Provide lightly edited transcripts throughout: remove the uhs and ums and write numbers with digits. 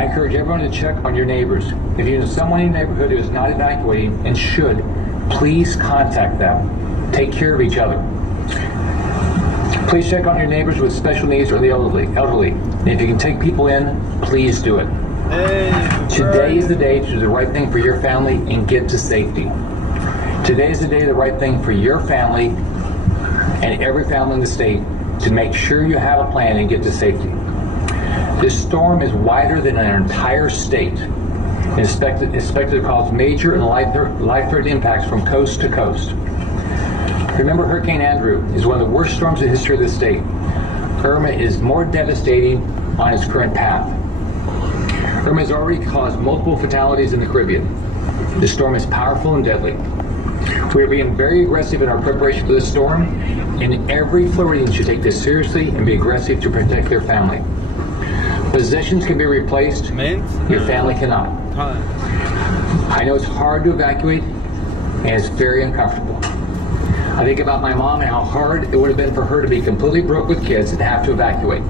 I encourage everyone to check on your neighbors. If you know someone in your neighborhood who is not evacuating and should, please contact them. Take care of each other. Please check on your neighbors with special needs or the elderly. And if you can take people in, please do it. Today is the day to do the right thing for your family and get to safety. Today is the day to do the right thing for your family and every family in the state to make sure you have a plan and get to safety. This storm is wider than our entire state and is expected to cause major and life-threatening impacts from coast to coast. Remember, Hurricane Andrew is one of the worst storms in the history of the state. Irma is more devastating on its current path. Irma has already caused multiple fatalities in the Caribbean. The storm is powerful and deadly. We are being very aggressive in our preparation for this storm, and every Floridian should take this seriously and be aggressive to protect their family. Possessions can be replaced, your family cannot. I know it's hard to evacuate, and it's very uncomfortable. I think about my mom and how hard it would have been for her to be completely broke with kids and have to evacuate.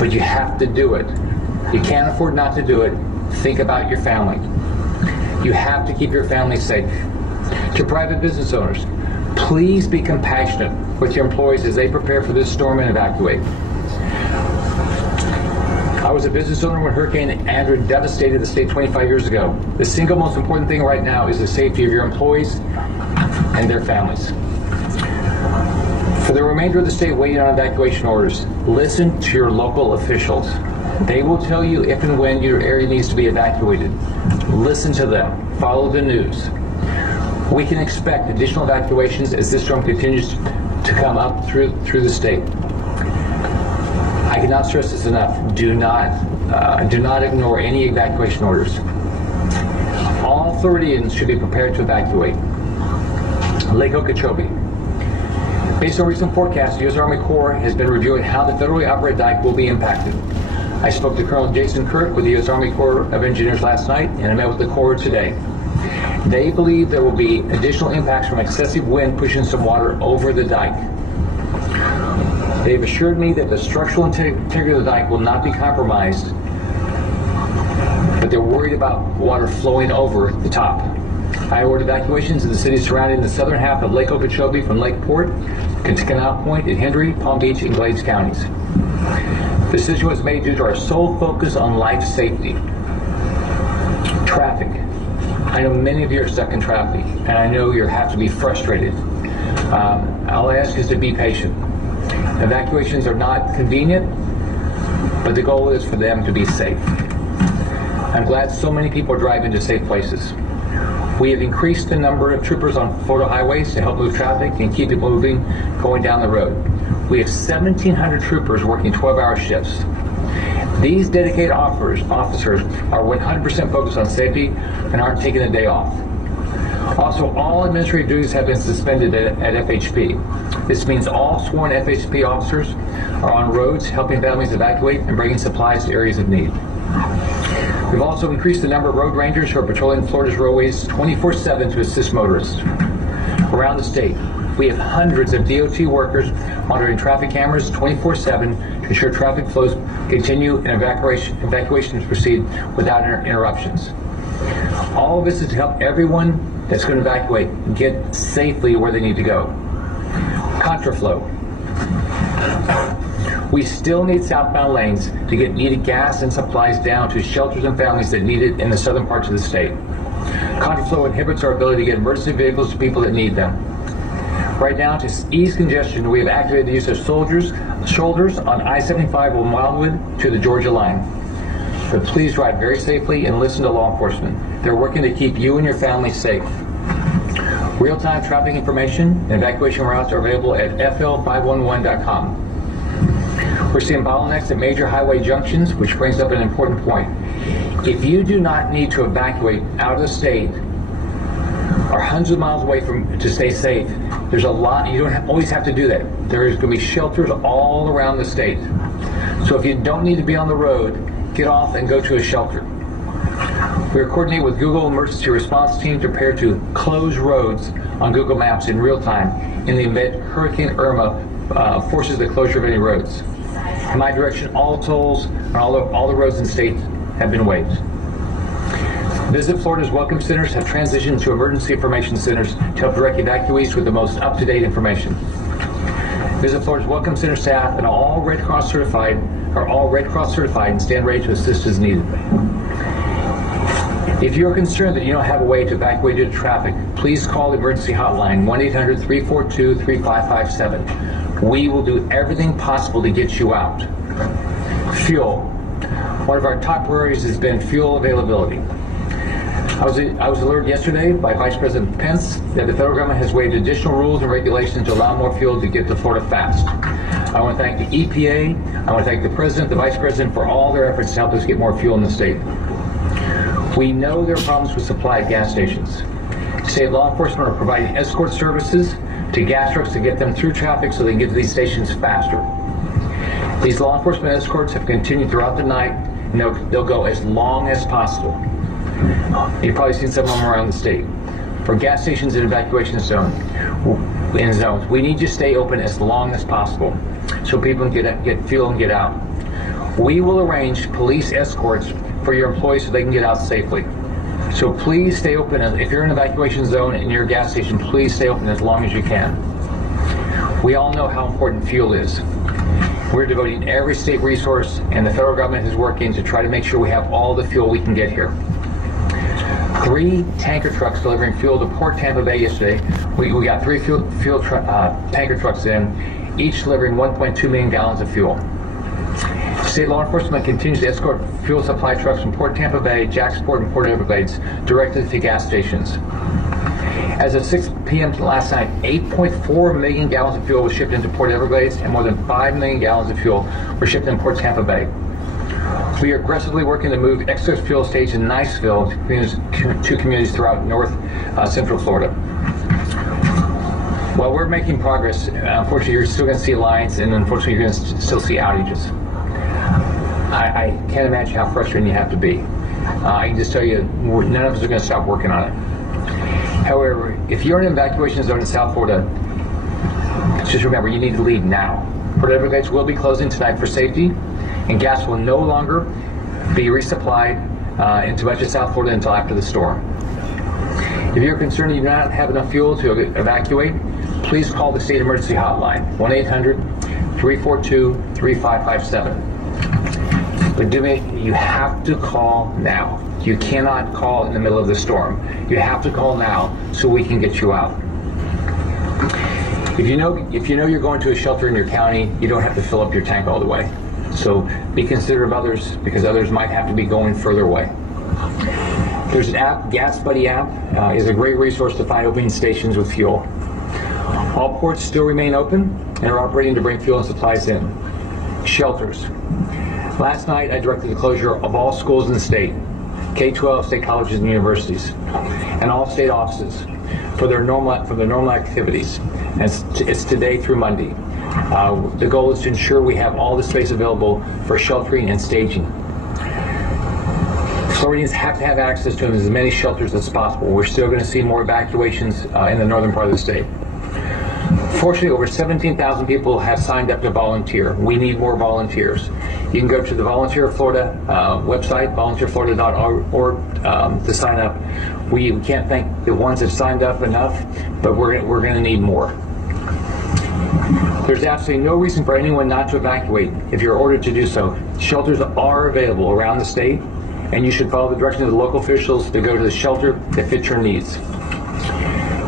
But you have to do it. You can't afford not to do it. Think about your family. You have to keep your family safe. To private business owners, please be compassionate with your employees as they prepare for this storm and evacuate. I was a business owner when Hurricane Andrew devastated the state 25 years ago. The single most important thing right now is the safety of your employees and their families. For the remainder of the state waiting on evacuation orders, listen to your local officials. They will tell you if and when your area needs to be evacuated. Listen to them. Follow the news. We can expect additional evacuations as this storm continues to come up through the state. I cannot stress this enough. Do not ignore any evacuation orders. All Floridians should be prepared to evacuate. Lake Okeechobee. Based on recent forecasts, the U.S. Army Corps has been reviewing how the federally operated dike will be impacted. I spoke to Colonel Jason Kirk with the U.S. Army Corps of Engineers last night, and I met with the Corps today. They believe there will be additional impacts from excessive wind pushing some water over the dike. They've assured me that the structural integrity of the dike will not be compromised, but they're worried about water flowing over the top. I ordered evacuations in the cities surrounding the southern half of Lake Okeechobee from Lake Port to Canal Point and Hendry, Palm Beach, and Glades counties. The decision was made due to our sole focus on life safety. Traffic. I know many of you are stuck in traffic, and I know you have to be frustrated. All I ask is to be patient. Evacuations are not convenient, but the goal is for them to be safe. I'm glad so many people are driving to safe places. We have increased the number of troopers on Florida highways to help move traffic and keep it moving going down the road. We have 1,700 troopers working 12-hour shifts. These dedicated officers are 100% focused on safety and aren't taking a day off. Also, all administrative duties have been suspended at FHP. This means all sworn FHP officers are on roads helping families evacuate and bringing supplies to areas of need. We've also increased the number of road rangers who are patrolling Florida's roadways 24/7 to assist motorists. Around the state, we have hundreds of DOT workers monitoring traffic cameras 24/7 to ensure traffic flows continue and evacuations proceed without interruptions. All of this is to help everyone that's going to evacuate get safely where they need to go. Contraflow. We still need southbound lanes to get needed gas and supplies down to shelters and families that need it in the southern parts of the state. Contraflow inhibits our ability to get emergency vehicles to people that need them. Right now, to ease congestion, we have activated the use of shoulders on I-75 from Wildwood to the Georgia line. But please drive very safely and listen to law enforcement. They're working to keep you and your family safe. Real-time traffic information and evacuation routes are available at fl511.com. We're seeing bottlenecks at major highway junctions, which brings up an important point. If you do not need to evacuate out of the state or hundreds of miles away to stay safe, there's a lot. You don't always have to do that. There's going to be shelters all around the state. So if you don't need to be on the road, get off and go to a shelter. We are coordinating with Google Emergency Response Team to prepare to close roads on Google Maps in real time in the event Hurricane Irma forces the closure of any roads. In my direction, all tolls on all the roads in the state have been waived. Visit Florida's Welcome Centers have transitioned to emergency information centers to help direct evacuees with the most up-to-date information. Visit Florida's Welcome Center staff and are all Red Cross certified and stand ready to assist as needed. If you are concerned that you don't have a way to evacuate due to traffic, please call the emergency hotline 1-800-342-3557. We will do everything possible to get you out. Fuel. One of our top priorities has been fuel availability. I was alerted yesterday by Vice President Pence that the federal government has waived additional rules and regulations to allow more fuel to get to Florida fast. I want to thank the EPA, I want to thank the President, the Vice President for all their efforts to help us get more fuel in the state. We know there are problems with supply at gas stations. State law enforcement are providing escort services to gas trucks to get them through traffic so they can get to these stations faster. These law enforcement escorts have continued throughout the night, and they'll go as long as possible. You've probably seen some of them around the state. For gas stations in evacuation zones, we need to stay open as long as possible so people can get fuel and get out. We will arrange police escorts for your employees so they can get out safely. So please stay open. If you're in an evacuation zone and you're a gas station, please stay open as long as you can. We all know how important fuel is. We're devoting every state resource, and the federal government is working to try to make sure we have all the fuel we can get here. 3 tanker trucks delivering fuel to Port Tampa Bay yesterday. We got 3 tanker trucks in, each delivering 1.2 million gallons of fuel. State law enforcement continues to escort fuel supply trucks from Port Tampa Bay, Jacksport, and Port Everglades directly to gas stations. As of 6 p.m. last night, 8.4 million gallons of fuel was shipped into Port Everglades, and more than 5 million gallons of fuel were shipped in Port Tampa Bay. We are aggressively working to move excess fuel stations in Niceville to communities throughout Central Florida. While we're making progress, unfortunately, you're still going to see lines, and unfortunately, you're going to still see outages. I can't imagine how frustrating you have to be. I can just tell you, none of us are going to stop working on it. However, if you're in an evacuation zone in South Florida, just remember, you need to leave now. Port Everglades will be closing tonight for safety, and gas will no longer be resupplied into much of South Florida until after the storm. If you're concerned you do not have enough fuel to evacuate, please call the state emergency hotline, 1-800-342-3557. But you have to call now. You cannot call in the middle of the storm. You have to call now so we can get you out. If you know you're going to a shelter in your county, you don't have to fill up your tank all the way. So be considerate of others, because others might have to be going further away. There's an app, Gas Buddy app, is a great resource to find opening stations with fuel. All ports still remain open and are operating to bring fuel and supplies in. Shelters. Last night, I directed the closure of all schools in the state, K-12, state colleges and universities, and all state offices for their normal activities. And it's today through Monday. The goal is to ensure we have all the space available for sheltering and staging. Floridians have to have access to as many shelters as possible. We're still going to see more evacuations in the northern part of the state. Fortunately, over 17,000 people have signed up to volunteer. We need more volunteers. You can go to the Volunteer Florida website, volunteerflorida.org, to sign up. We can't thank the ones that signed up enough, but we're going to need more. There's absolutely no reason for anyone not to evacuate if you're ordered to do so. Shelters are available around the state, and you should follow the direction of the local officials to go to the shelter that fits your needs.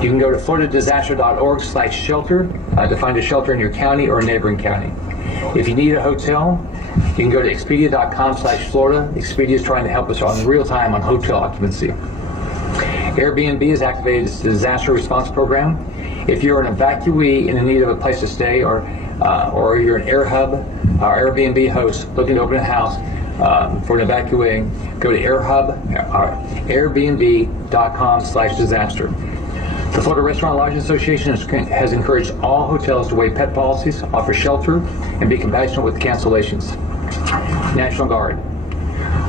You can go to floridadisaster.org/shelter to find a shelter in your county or a neighboring county. If you need a hotel, you can go to expedia.com/Florida. Expedia is trying to help us on real time on hotel occupancy. Airbnb has activated its disaster response program. If you're an evacuee in need of a place to stay, or you're an Airbnb host looking to open a house for an evacuee, go to airbnb.com/disaster. The Florida Restaurant Lodging Association has encouraged all hotels to waive pet policies, offer shelter, and be compassionate with cancellations. National Guard.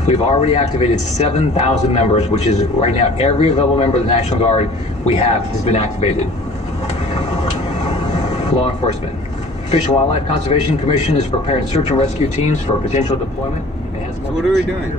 We've already activated 7,000 members, which is right now every available member of the National Guard we have has been activated. Law enforcement. Fish and Wildlife Conservation Commission is preparing search and rescue teams for potential deployment. It has more So what are we doing?